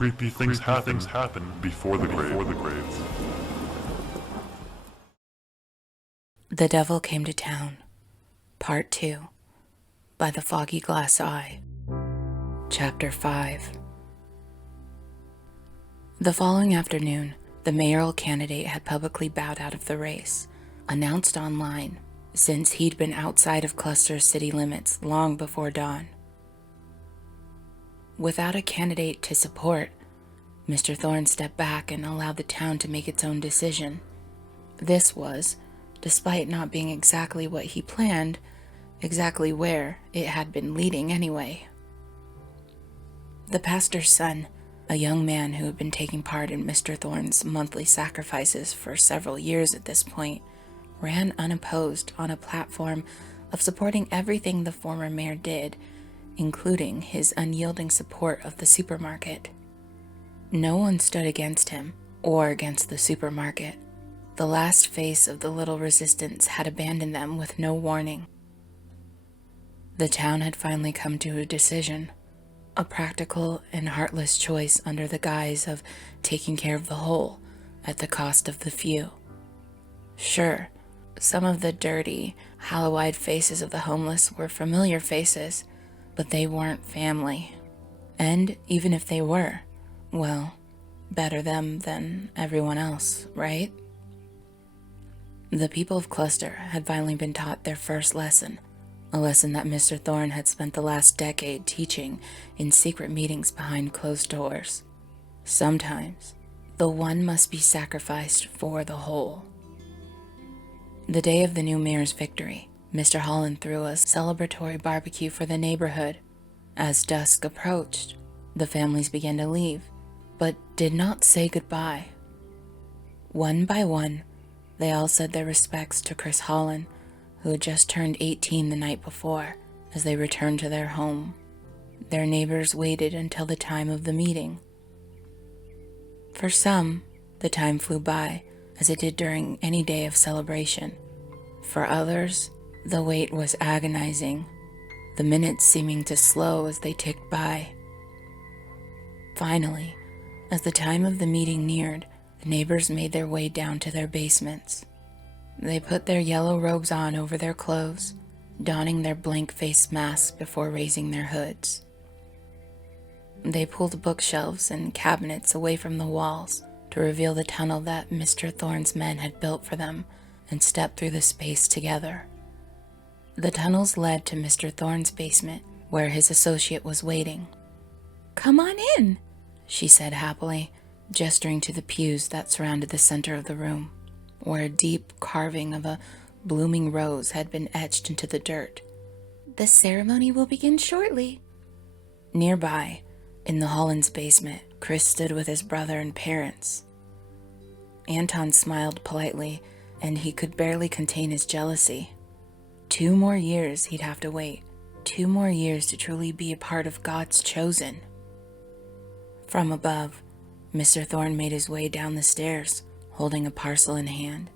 Creepy things happen before the grave. The Devil Came to Town, Part 2, by the FoggyGlassEye, Chapter 5. The following afternoon, the mayoral candidate had publicly bowed out of the race, announced online, since he'd been outside of Cluster's city limits long before dawn. Without a candidate to support, Mr. Thorne stepped back and allowed the town to make its own decision. This was, despite not being exactly what he planned, exactly where it had been leading anyway. The pastor's son, a young man who had been taking part in Mr. Thorne's monthly sacrifices for several years at this point, ran unopposed on a platform of supporting everything the former mayor did, including his unyielding support of the supermarket. No one stood against him or against the supermarket. The last face of the little resistance had abandoned them with no warning. The town had finally come to a decision, a practical and heartless choice under the guise of taking care of the whole at the cost of the few. Sure, some of the dirty, hollow-eyed faces of the homeless were familiar faces, but they weren't family. And even if they were, well, better them than everyone else, right? The people of Cluster had finally been taught their first lesson, a lesson that Mr. Thorne had spent the last decade teaching in secret meetings behind closed doors. Sometimes, the one must be sacrificed for the whole. The day of the new mayor's victory, Mr. Holland threw a celebratory barbecue for the neighborhood. As dusk approached, the families began to leave, but did not say goodbye. One by one, they all said their respects to Chris Holland, who had just turned 18 the night before, as they returned to their home. Their neighbors waited until the time of the meeting. For some, the time flew by, as it did during any day of celebration. For others, the wait was agonizing, the minutes seeming to slow as they ticked by. Finally, as the time of the meeting neared, the neighbors made their way down to their basements. They put their yellow robes on over their clothes, donning their blank-faced masks before raising their hoods. They pulled bookshelves and cabinets away from the walls to reveal the tunnel that Mr. Thorne's men had built for them and stepped through the space together. The tunnels led to Mr. Thorne's basement, where his associate was waiting. "Come on in," she said happily, gesturing to the pews that surrounded the center of the room, where a deep carving of a blooming rose had been etched into the dirt. "The ceremony will begin shortly." Nearby, in the Holland's basement, Chris stood with his brother and parents. Anton smiled politely, and he could barely contain his jealousy. 2 more years he'd have to wait. 2 more years to truly be a part of God's chosen. From above, Mr. Thorne made his way down the stairs, holding a parcel in hand.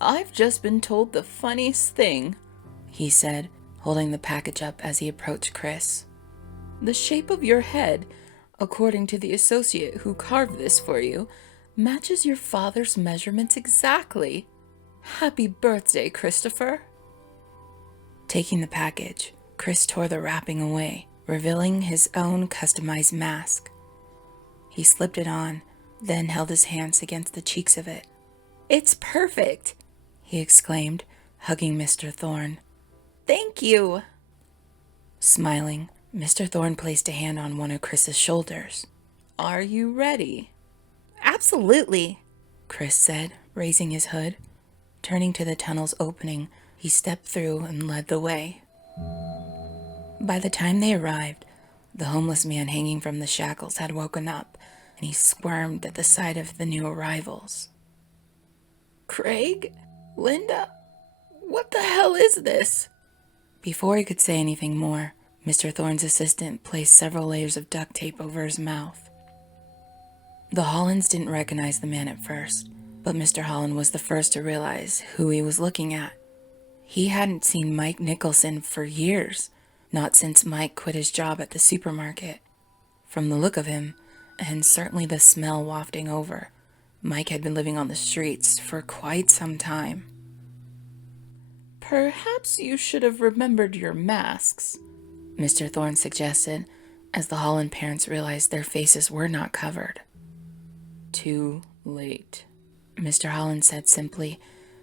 "I've just been told the funniest thing," he said, holding the package up as he approached Chris. "The shape of your head, according to the associate who carved this for you, matches your father's measurements exactly. Happy birthday, Christopher." Taking the package, Chris tore the wrapping away, revealing his own customized mask. He slipped it on, then held his hands against the cheeks of it. "It's perfect," he exclaimed, hugging Mr. Thorne. "Thank you." Smiling, Mr. Thorne placed a hand on one of Chris's shoulders. "Are you ready?" "Absolutely," Chris said, raising his hood. Turning to the tunnel's opening, he stepped through and led the way. By the time they arrived, the homeless man hanging from the shackles had woken up, and he squirmed at the sight of the new arrivals. "Craig? Linda? What the hell is this?" Before he could say anything more, Mr. Thorne's assistant placed several layers of duct tape over his mouth. The Hollands didn't recognize the man at first, but Mr. Holland was the first to realize who he was looking at. He hadn't seen Mike Nicholson for years, not since Mike quit his job at the supermarket. From the look of him, and certainly the smell wafting over. Mike had been living on the streets for quite some time. "Perhaps you should have remembered your masks," Mr. Thorne suggested, as the Holland parents realized their faces were not covered. "Too late," Mr. Holland said simply,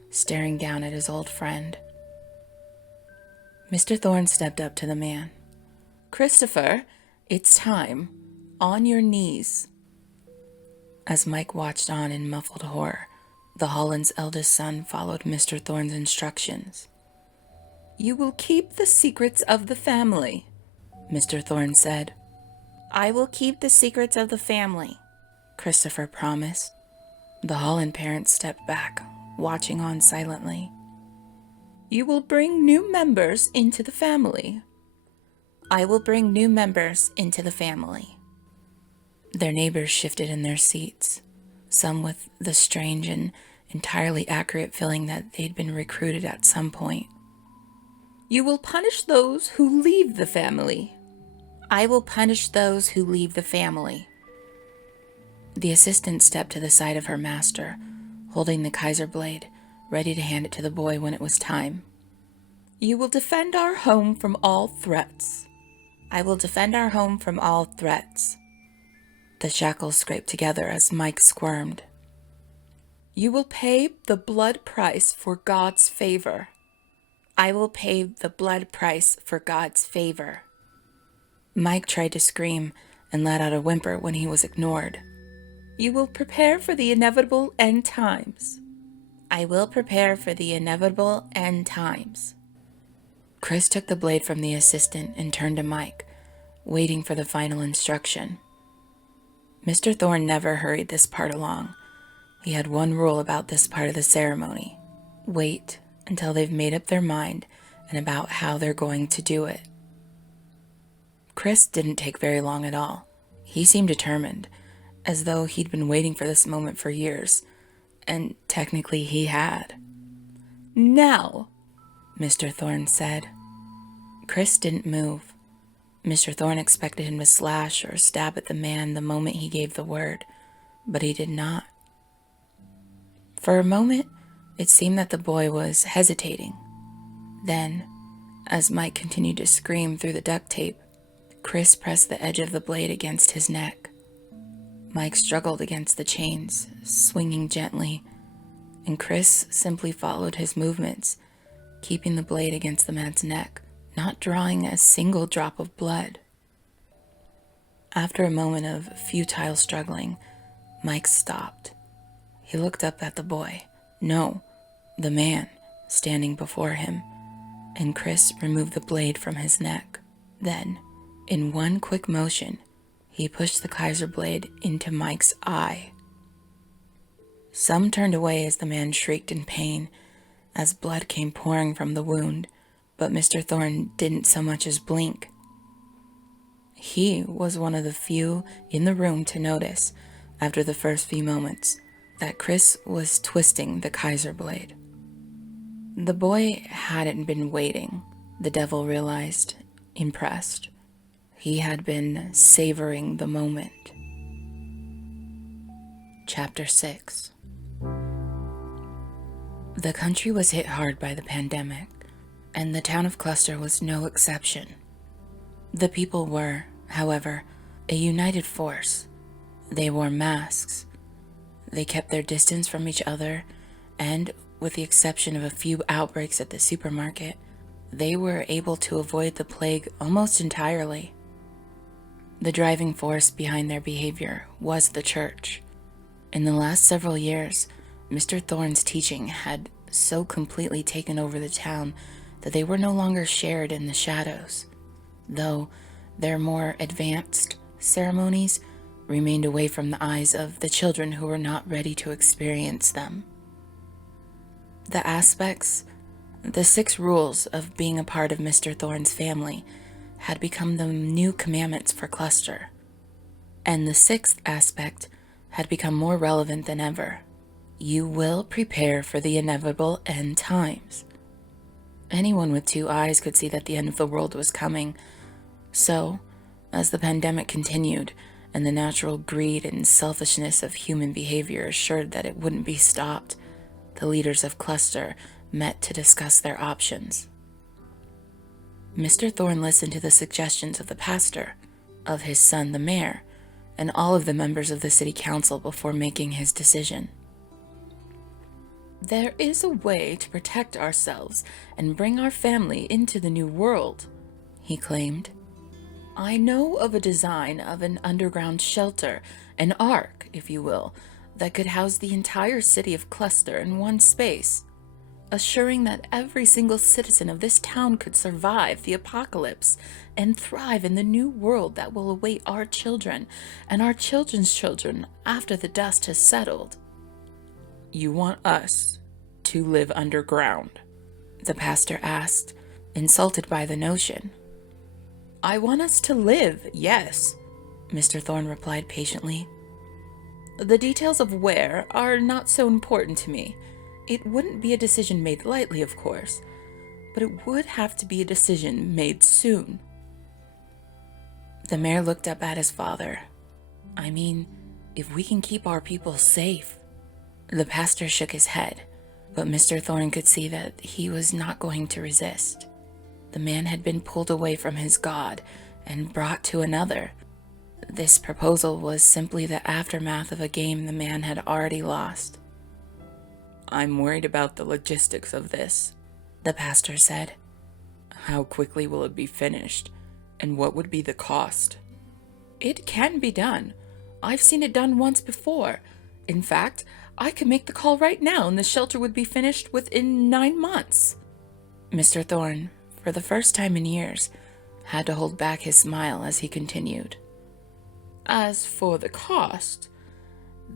staring down at his old friend. Mr. Thorne stepped up to the man. "Christopher, it's time. On your knees." As Mike watched on in muffled horror, the Holland's eldest son followed Mr. Thorne's instructions. "You will keep the secrets of the family," Mr. Thorne said. "I will keep the secrets of the family," Christopher promised. The Holland parents stepped back, watching on silently. "You will bring new members into the family." "I will bring new members into the family." Their neighbors shifted in their seats, some with the strange and entirely accurate feeling that they'd been recruited at some point. "You will punish those who leave the family." "I will punish those who leave the family." The assistant stepped to the side of her master, holding the Kaiser blade, ready to hand it to the boy when it was time. "You will defend our home from all threats." "I will defend our home from all threats." The shackles scraped together as Mike squirmed. "You will pay the blood price for God's favor." "I will pay the blood price for God's favor." Mike tried to scream and let out a whimper when he was ignored. "You will prepare for the inevitable end times." "I will prepare for the inevitable end times." Chris took the blade from the assistant and turned to Mike, waiting for the final instruction. Mr. Thorne never hurried this part along. He had one rule about this part of the ceremony: wait until they've made up their mind and about how they're going to do it. Chris didn't take very long at all. He seemed determined, as though he'd been waiting for this moment for years, and technically he had. "Now," Mr. Thorne said. Chris didn't move. Mr. Thorne expected him to slash or stab at the man the moment he gave the word, but he did not. For a moment, it seemed that the boy was hesitating. Then, as Mike continued to scream through the duct tape, Chris pressed the edge of the blade against his neck. Mike struggled against the chains, swinging gently, and Chris simply followed his movements, keeping the blade against the man's neck, not drawing a single drop of blood. After a moment of futile struggling, Mike stopped. He looked up at the boy, no, the man, standing before him, and Chris removed the blade from his neck. Then, in one quick motion, he pushed the Kaiser blade into Mike's eye. Some turned away as the man shrieked in pain, as blood came pouring from the wound, but Mr. Thorne didn't so much as blink. He was one of the few in the room to notice, after the first few moments, that Chris was twisting the Kaiser blade. The boy hadn't been waiting, the devil realized, impressed. He had been savoring the moment. Chapter 6. The country was hit hard by the pandemic, and the town of Cluster was no exception. The people were, however, a united force. They wore masks. They kept their distance from each other, and, with the exception of a few outbreaks at the supermarket, they were able to avoid the plague almost entirely. The driving force behind their behavior was the church. In the last several years, Mr. Thorne's teaching had so completely taken over the town that they were no longer shared in the shadows, though their more advanced ceremonies remained away from the eyes of the children who were not ready to experience them. The 6 rules of being a part of Mr. Thorne's family had become the new commandments for Cluster, and the 6th aspect had become more relevant than ever. You will prepare for the inevitable end times. Anyone with 2 eyes could see that the end of the world was coming. So, as the pandemic continued, and the natural greed and selfishness of human behavior assured that it wouldn't be stopped, the leaders of Cluster met to discuss their options. Mr. Thorne listened to the suggestions of the pastor, of his son the mayor, and all of the members of the city council before making his decision. "There is a way to protect ourselves and bring our family into the new world," he claimed. "I know of a design of an underground shelter, an ark, if you will, that could house the entire city of Cluster in one space, assuring that every single citizen of this town could survive the apocalypse and thrive in the new world that will await our children and our children's children after the dust has settled." "You want us to live underground?" the pastor asked, insulted by the notion. "I want us to live, yes," Mr. Thorne replied patiently. "The details of where are not so important to me. It wouldn't be a decision made lightly, of course, but it would have to be a decision made soon." The mayor looked up at his father. "I mean, if we can keep our people safe." The pastor shook his head, but Mr. Thorne could see that he was not going to resist. The man had been pulled away from his God and brought to another. This proposal was simply the aftermath of a game the man had already lost. "I'm worried about the logistics of this," the pastor said. "How quickly will it be finished, and what would be the cost?" "It can be done. I've seen it done once before. In fact, I could make the call right now and the shelter would be finished within 9 months. Mr. Thorne, for the first time in years, had to hold back his smile as he continued. "As for the cost,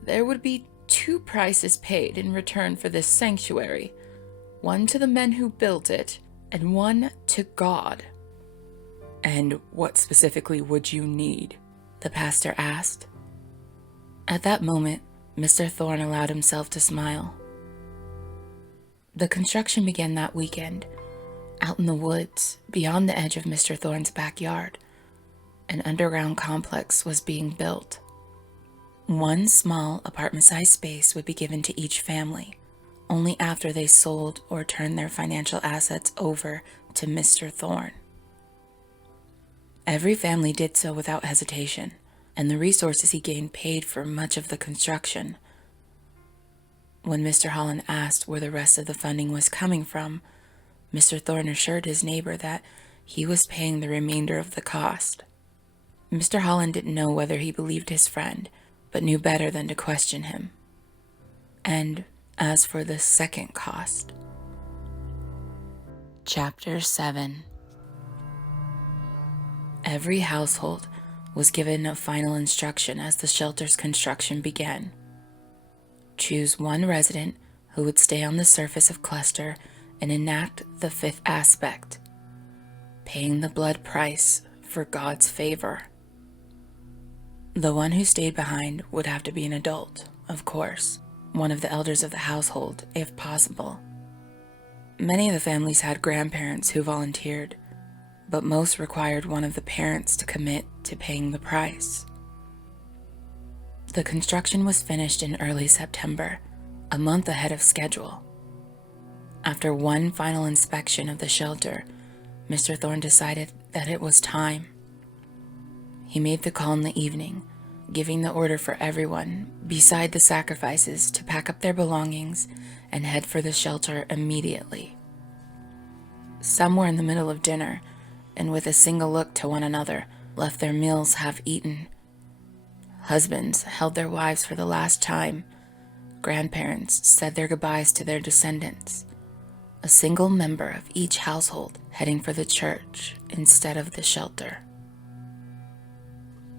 there would be 2 prices paid in return for this sanctuary, one to the men who built it, and one to God." "And what specifically would you need?" the pastor asked. At that moment, Mr. Thorne allowed himself to smile. The construction began that weekend, out in the woods, beyond the edge of Mr. Thorne's backyard. An underground complex was being built. One small apartment-sized space would be given to each family, only after they sold or turned their financial assets over to Mr. Thorne. Every family did so without hesitation, and the resources he gained paid for much of the construction. When Mr. Holland asked where the rest of the funding was coming from, Mr. Thorne assured his neighbor that he was paying the remainder of the cost. Mr. Holland didn't know whether he believed his friend, but knew better than to question him. And as for the second cost. Chapter 7. Every household was given a final instruction as the shelter's construction began. Choose one resident who would stay on the surface of Cluster and enact the 5th aspect, paying the blood price for God's favor. The one who stayed behind would have to be an adult, of course, one of the elders of the household, if possible. Many of the families had grandparents who volunteered, but most required one of the parents to commit to paying the price. The construction was finished in early September, a month ahead of schedule. After one final inspection of the shelter, Mr. Thorne decided that it was time. He made the call in the evening, giving the order for everyone, beside the sacrifices, to pack up their belongings and head for the shelter immediately. Some were in the middle of dinner, and with a single look to one another, left their meals half eaten. Husbands held their wives for the last time. Grandparents said their goodbyes to their descendants. A single member of each household heading for the church instead of the shelter.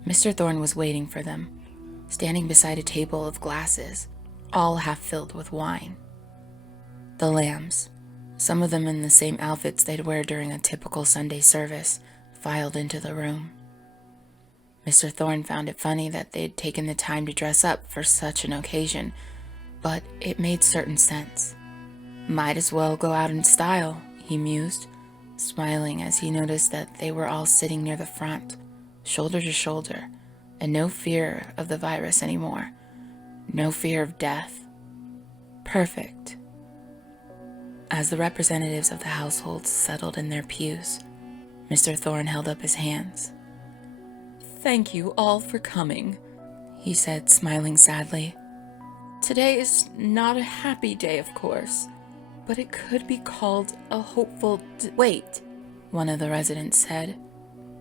Mr. Thorne was waiting for them, standing beside a table of glasses, all half filled with wine. The lambs, some of them in the same outfits they'd wear during a typical Sunday service, filed into the room. Mr. Thorne found it funny that they'd taken the time to dress up for such an occasion, but it made certain sense. Might as well go out in style, he mused, smiling as he noticed that they were all sitting near the front, shoulder to shoulder, and no fear of the virus anymore. No fear of death. Perfect. As the representatives of the households settled in their pews, Mr. Thorne held up his hands. "Thank you all for coming," he said, smiling sadly. "Today is not a happy day, of course, but it could be called a hopeful Wait," one of the residents said.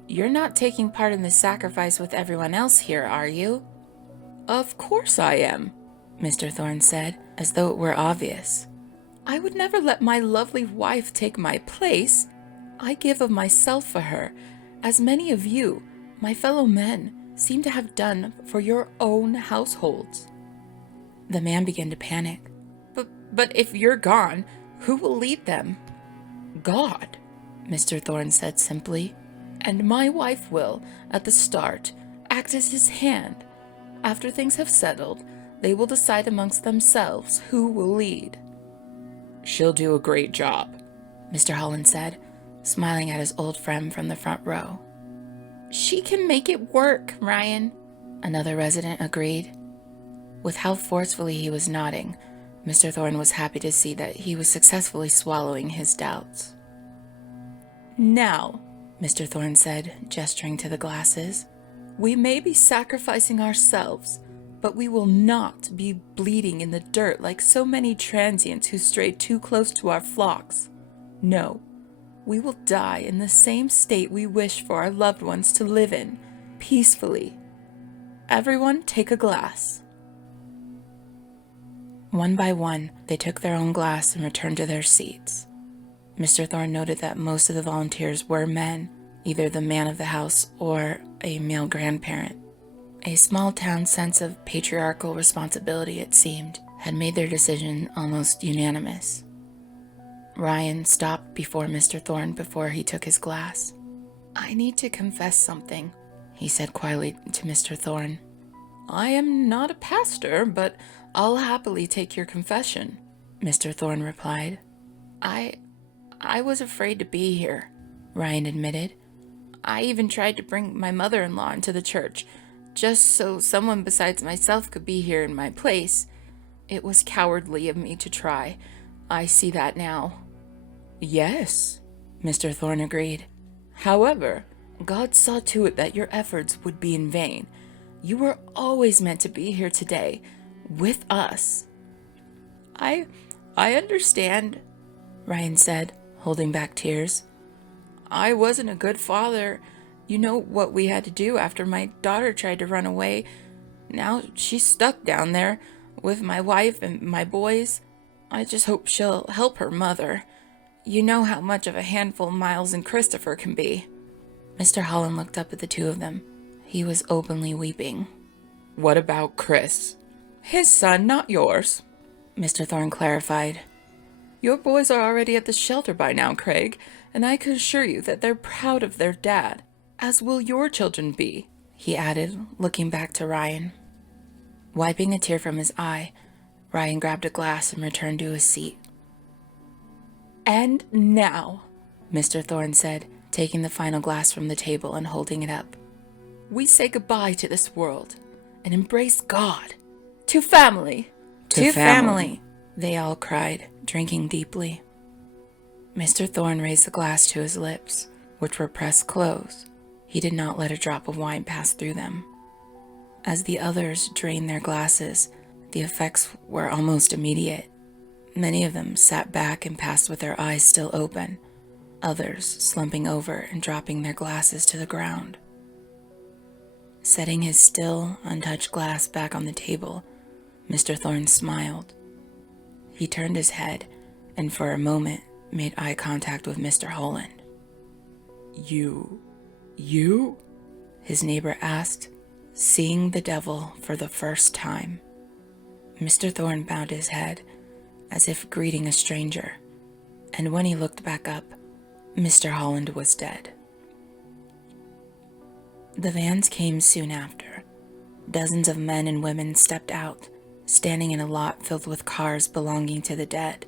"You're not taking part in the sacrifice with everyone else here, are you?" "Of course I am," Mr. Thorne said, as though it were obvious. "I would never let my lovely wife take my place. I give of myself for her, as many of you, my fellow men, seem to have done for your own households." The man began to panic. But if you're gone, who will lead them?" "God," Mr. Thorne said simply. "And my wife will, at the start, act as his hand. After things have settled, they will decide amongst themselves who will lead." "She'll do a great job," Mr. Holland said, smiling at his old friend from the front row. "She can make it work, Ryan," another resident agreed. With how forcefully he was nodding, Mr. Thorne was happy to see that he was successfully swallowing his doubts. "Now," Mr. Thorne said, gesturing to the glasses, "we may be sacrificing ourselves, but we will not be bleeding in the dirt like so many transients who strayed too close to our flocks. No, we will die in the same state we wish for our loved ones to live in, peacefully. Everyone take a glass." One by one, they took their own glass and returned to their seats. Mr. Thorne noted that most of the volunteers were men, either the man of the house or a male grandparent. A small-town sense of patriarchal responsibility, it seemed, had made their decision almost unanimous. Ryan stopped before Mr. Thorne before he took his glass. "I need to confess something," he said quietly to Mr. Thorne. "I am not a pastor, but I'll happily take your confession," Mr. Thorne replied. I was afraid to be here," Ryan admitted. "I even tried to bring my mother-in-law into the church, just so someone besides myself could be here in my place. It was cowardly of me to try. I see that now." "Yes," Mr. Thorne agreed. "However, God saw to it that your efforts would be in vain. You were always meant to be here today, with us." I understand," Ryan said, holding back tears. "I wasn't a good father. You know what we had to do after my daughter tried to run away. Now she's stuck down there with my wife and my boys. I just hope she'll help her mother. You know how much of a handful Miles and Christopher can be." Mr. Holland looked up at the two of them. He was openly weeping. "What about Chris?" "His son, not yours," Mr. Thorne clarified. "Your boys are already at the shelter by now, Craig, and I can assure you that they're proud of their dad, as will your children be," he added, looking back to Ryan. Wiping a tear from his eye, Ryan grabbed a glass and returned to his seat. "And now," Mr. Thorne said, taking the final glass from the table and holding it up, "we say goodbye to this world and embrace God. To family! To family!" they all cried, drinking deeply. Mr. Thorne raised the glass to his lips, which were pressed close. He did not let a drop of wine pass through them. As the others drained their glasses, the effects were almost immediate. Many of them sat back and passed with their eyes still open, others slumping over and dropping their glasses to the ground. Setting his still, untouched glass back on the table, Mr. Thorne smiled. He turned his head and for a moment made eye contact with Mr. Holland. You? His neighbor asked, seeing the devil for the first time. Mr. Thorne bowed his head, as if greeting a stranger, and when he looked back up, Mr. Holland was dead. The vans came soon after. Dozens of men and women stepped out, standing in a lot filled with cars belonging to the dead,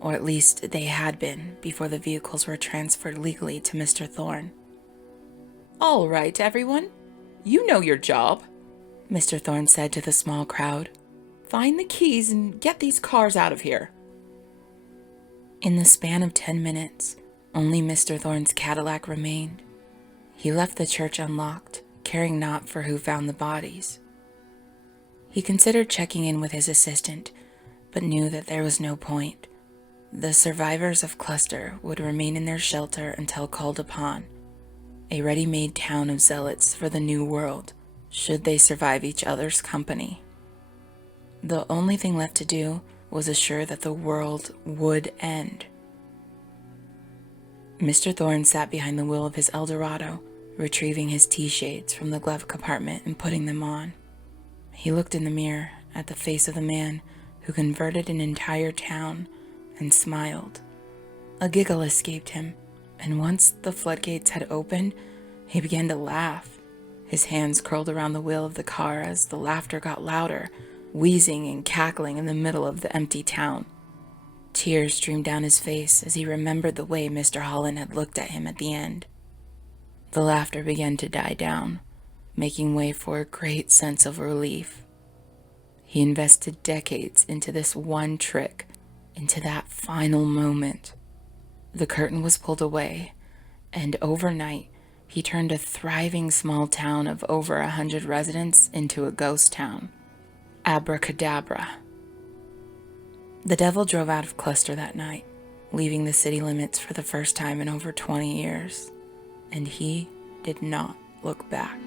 or at least they had been before the vehicles were transferred legally to Mr. Thorne. "All right, everyone. You know your job, Mr. Thorne said to the small crowd. Find the keys and get these cars out of here. In the span of 10 minutes, only Mr. Thorne's Cadillac remained. He left the church unlocked, caring not for who found the bodies. He considered checking in with his assistant, but knew that there was no point. The survivors of Cluster would remain in their shelter until called upon, a ready-made town of zealots for the new world, should they survive each other's company. The only thing left to do was assure that the world would end. Mr. Thorne sat behind the wheel of his Eldorado, retrieving his tea shades from the glove compartment and putting them on. He looked in the mirror at the face of the man who converted an entire town and smiled. A giggle escaped him, and once the floodgates had opened, he began to laugh. His hands curled around the wheel of the car as the laughter got louder, wheezing and cackling in the middle of the empty town. Tears streamed down his face as he remembered the way Mr. Holland had looked at him at the end. The laughter began to die down, making way for a great sense of relief. He invested decades into this one trick, into that final moment. The curtain was pulled away, and overnight, he turned a thriving small town of over 100 residents into a ghost town. Abracadabra. The devil drove out of Cluster that night, leaving the city limits for the first time in over 20 years, and he did not look back.